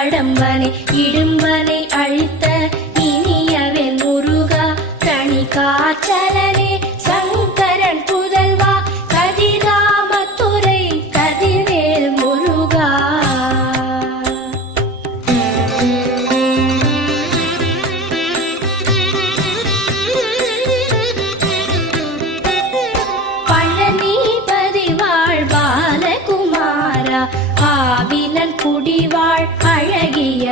கடம்பனை இடும்பனை அழித்த இனியவன் முருகா தனி காச்சலனே சங்கரன் புதல்வா கதிராமத்துறை கதிர்வேல் முருகா. பழனிபதி வாழ் பாலகுமாரா ஆவினன் குடிவாழ் அழகிய